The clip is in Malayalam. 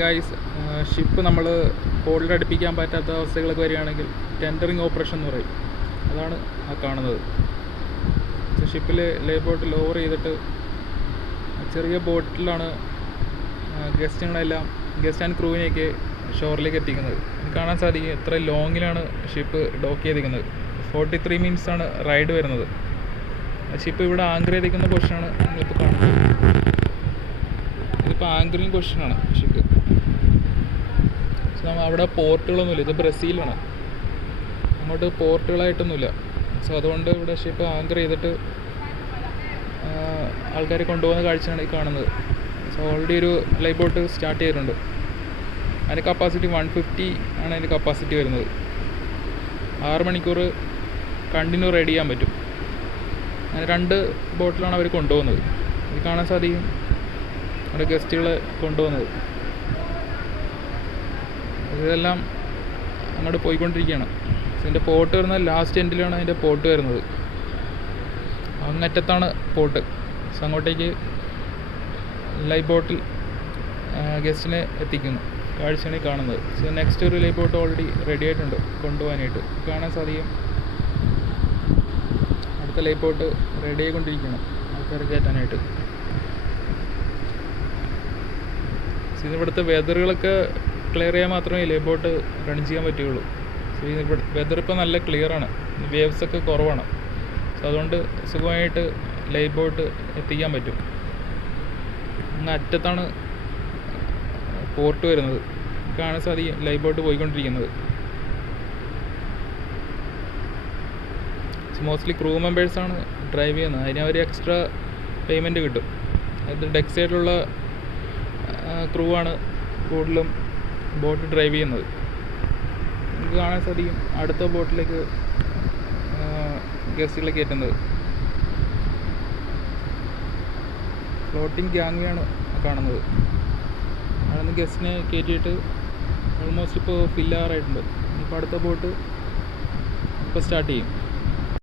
ഗൈസ്, ഷിപ്പ് നമ്മൾ ഹോൾഡ് അടുപ്പിക്കാൻ പറ്റാത്ത അവസ്ഥകളൊക്കെ വരികയാണെങ്കിൽ ടെൻഡറിങ് ഓപ്പറേഷൻ എന്ന് പറയും. അതാണ് ആ കാണുന്നത്. ഷിപ്പിൽ ലേ ബോട്ട് ലോവർ ചെയ്തിട്ട് ചെറിയ ബോട്ടിലാണ് ഗസ്റ്റ് ആൻഡ് ക്രൂവിനെയൊക്കെ ഷോറിലേക്ക് എത്തിക്കുന്നത്. കാണാൻ സാധിക്കും എത്ര ലോങ്ങിലാണ് ഷിപ്പ് ഡോക്ക് ചെയ്തിരിക്കുന്നത്. 43 മിനിറ്റ്സ് ആണ് റൈഡ് വരുന്നത്. ഷിപ്പ് ഇവിടെ ആങ്കർ ചെയ്തിരിക്കുന്ന പൊസിഷനാണ് നിങ്ങളിപ്പോൾ കാണുന്നത്. ഇതിപ്പോൾ ആങ്കറിങ് പൊസിഷനാണ് ഷിപ്പ്. അവിടെ പോർട്ടുകളൊന്നുമില്ല. ഇത് ബ്രസീലാണ്, അങ്ങോട്ട് പോർട്ടുകളായിട്ടൊന്നുമില്ല. സോ അതുകൊണ്ട് ഇവിടെ ഷിപ്പ് ആങ്കർ ചെയ്തിട്ട് ആൾക്കാരെ കൊണ്ടുപോകുന്ന കാഴ്ചയാണ് ഈ കാണുന്നത്. സോ ഓൾറെഡി ഒരു ലൈഫ് ബോട്ട് സ്റ്റാർട്ട് ചെയ്തിട്ടുണ്ട്. അതിൻ്റെ കപ്പാസിറ്റി 150 ആണ് അതിൻ്റെ കപ്പാസിറ്റി വരുന്നത്. 6 മണിക്കൂർ കണ്ടിന്യൂ റൈഡ് ചെയ്യാൻ പറ്റും. അങ്ങനെ 2 ബോട്ടിലാണ് അവർ കൊണ്ടുപോകുന്നത്. ഇത് കാണാൻ സാധിക്കും അവിടെ ഗസ്റ്റുകളെ കൊണ്ടുപോകുന്നത്. ഇതെല്ലാം അങ്ങോട്ട് പോയിക്കൊണ്ടിരിക്കുകയാണ്. ഇതിൻ്റെ പോർട്ട് വരുന്നത് ലാസ്റ്റ് എൻഡിലാണ് അതിൻ്റെ പോർട്ട് വരുന്നത്. അങ്ങറ്റത്താണ് പോർട്ട്. സോ അങ്ങോട്ടേക്ക് ലൈഫ് ബോട്ടിൽ ഗസ്റ്റിനെ എത്തിക്കുന്നു കാഴ്ചയാണ് കാണുന്നത്. സോ നെക്സ്റ്റ് ഒരു ലൈഫ് ബോട്ട് ഓൾറെഡി റെഡി ആയിട്ടുണ്ട് കൊണ്ടുപോകാനായിട്ട്. കാണാൻ സാധിക്കും അടുത്ത ലൈഫ് ബോട്ട് റെഡി ആയിക്കൊണ്ടിരിക്കുകയാണ് ആൾക്കാരെ കയറ്റാനായിട്ട്. ഇവിടുത്തെ വെതറുകളൊക്കെ ക്ലിയർ ചെയ്യാൻ മാത്രമേ ലൈഫ് ബോട്ട് റൺ ചെയ്യാൻ പറ്റുകയുള്ളൂ. സോ ഇവിടെ വെതർ ഇപ്പോൾ നല്ല ക്ലിയറാണ്, വേവ്സൊക്കെ കുറവാണ്. സോ അതുകൊണ്ട് സുഖമായിട്ട് ലൈഫ് ബോട്ട് എത്തിക്കാൻ പറ്റും. അങ്ങ് അറ്റത്താണ് പോർട്ട് വരുന്നത്. കാണാൻ സാധിക്കും ലൈഫ് ബോട്ട് പോയിക്കൊണ്ടിരിക്കുന്നത്. മോസ്റ്റ്ലി ക്രൂ മെമ്പേഴ്സാണ് ഡ്രൈവ് ചെയ്യുന്നത്. അതിന് അവർ എക്സ്ട്രാ പേയ്മെൻറ്റ് കിട്ടും. അത് ഡെക്ക് സൈഡിലുള്ള ക്രൂ ആണ് കൂടുതലും ബോട്ട് ഡ്രൈവ് ചെയ്യുന്നത്. നമുക്ക് കാണാൻ സാധിക്കും അടുത്ത ബോട്ടിലേക്ക് ഗസ്റ്റുകളെ കയറ്റുന്നത്. ഫ്ലോട്ടിംഗ് ഗ്യാങ്ങാണ് കാണുന്നത്. അവിടെ ഗസ്റ്റിനെ കയറ്റിയിട്ട് ഓൾമോസ്റ്റ് ഇപ്പോൾ ഫില്ലാറായിട്ടുണ്ട്. ഇപ്പോൾ അടുത്ത ബോട്ട് ഇപ്പോൾ സ്റ്റാർട്ട് ചെയ്യും.